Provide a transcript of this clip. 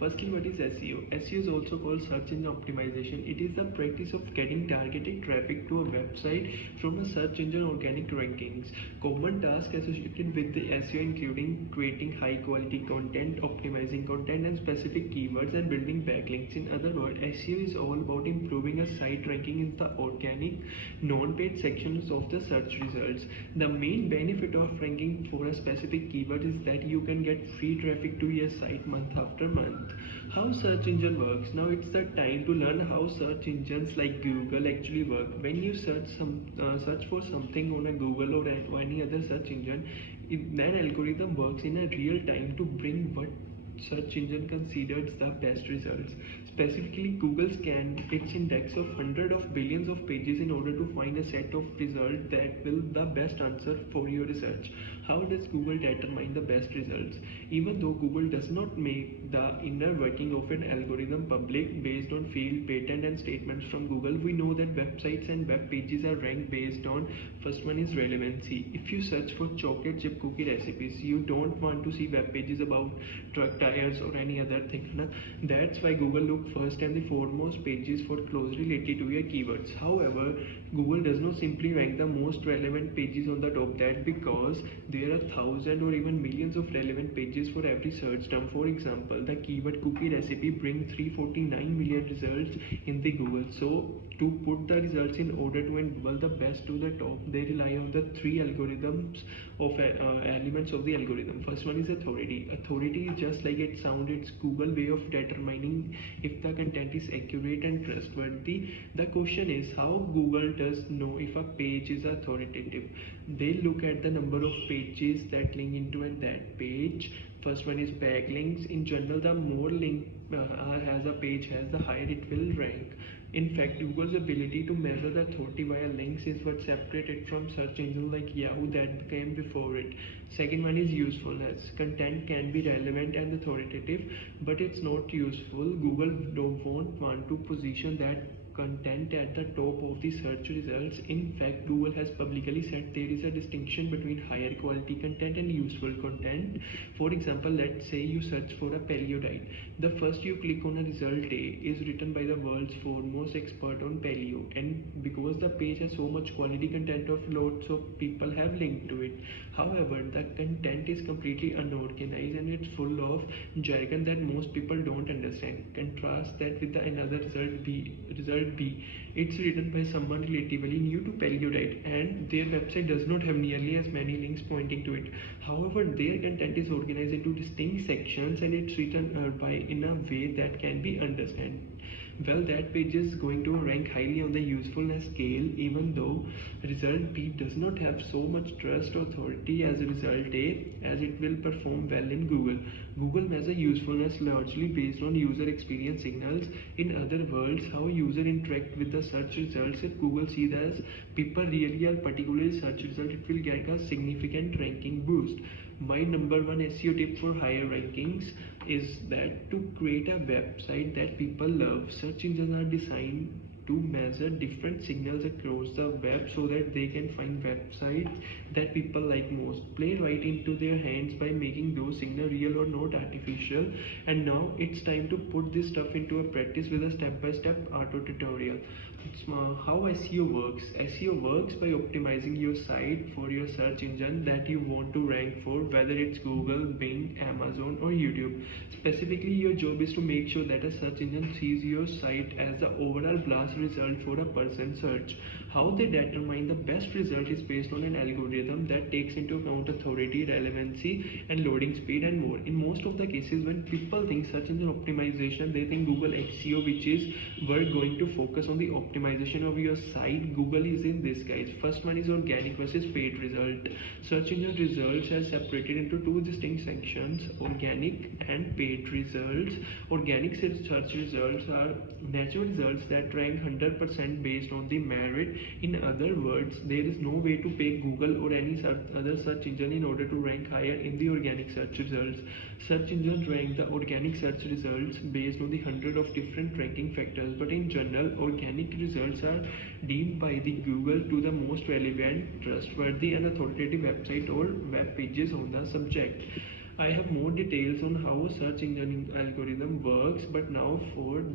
Firstly, what is SEO? SEO is also called search engine optimization. It is the practice of getting targeted traffic to a website from a search engine organic rankings. Common tasks associated with the SEO including creating high quality content, optimizing content and specific keywords, and building backlinks. In other words, SEO is all about improving a site ranking in the organic, non-paid sections of the search results. The main benefit of ranking for a specific keyword is that you can get free traffic to your site month after month. How search engine works? Now it's the time to learn how search engines like Google actually work. When you search for something on a Google or any other search engine, that algorithm works in a real time to bring what search engine considers the best results. Specifically, Google scans its index of hundreds of billions of pages in order to find a set of results that will the best answer for your research. How does Google determine the best results? Even though Google does not make the inner working of an algorithm public based on field patent and statements from Google, we know that websites and web pages are ranked based on first one is relevancy. If you search for chocolate chip cookie recipes, you don't want to see web pages about truck tires or any other thing. That's why Google look first and the foremost pages for closely related to your keywords. However, Google does not simply rank the most relevant pages on the top. That because there are thousands or even millions of relevant pages for every search term. For example, the keyword cookie recipe brings 349 million results in the Google. So to put the results in order to enable the best to the top, they rely on the three algorithms of elements of the algorithm. First one is authority. Authority is just like it sounds, it's Google way of determining if the content is accurate and trustworthy. The question is how Google does know if a page is authoritative. They look at the number of pages that link into that page. First one is backlinks. In general, the more link has a page has, the higher it will rank. In fact, Google's ability to measure the authority via links is what separates it from search engines like Yahoo that came before it. Second one is usefulness. Content can be relevant and authoritative, but it's not useful. Google don't want to position that content at the top of the search results. In fact, Google has publicly said there is a distinction between higher quality content and useful content. For example, let's say you search for a paleo diet. The first you click on a result A is written by the world's foremost expert on paleo, and because the page has so much quality content of lots of people have linked to it. However, the content is completely unorganized and it's full of jargon that most people don't understand. Contrast that with another result B. It's written by someone relatively new to paleo diet and their website does not have nearly as many links pointing to it. However, their content is organized into distinct sections and it's written in a way that can be understood. Well, that page is going to rank highly on the usefulness scale, even though result B does not have so much trust or authority as result A, as it will perform well in Google. Google measures usefulness largely based on user experience signals. In other words, how users interact with the search results. If Google sees as people really are particularly search result, it will get a significant ranking boost. My number one SEO tip for higher rankings is that to create a website that people love. Search engines are designed to measure different signals across the web so that they can find websites that people like most. Play right into their hands by making those signals real or not artificial. And now it's time to put this stuff into a practice with a step-by-step auto tutorial. How SEO works. SEO works by optimizing your site for your search engine that you want to rank for, whether it's Google, Bing, Amazon or YouTube. Specifically, your job is to make sure that a search engine sees your site as the overall blast result for a person search. How they determine the best result is based on an algorithm that takes into account authority, relevancy and loading speed and more. In most of the cases, when people think search engine optimization, they think Google SEO, which is we're going to focus on the optimization of your site. Google is in this, guys. First one is organic versus paid result. Search engine results are separated into two distinct sections, organic and paid results. Organic search results are natural results that rank 100% based on the merit. In other words, there is no way to pay Google or any other search engine in order to rank higher in the organic search results. Search engines rank the organic search results based on the hundred of different ranking factors, but in general, organic results are deemed by the Google to the most relevant, trustworthy and authoritative website or web pages on the subject. I have more details on how a search engine algorithm works, but now for the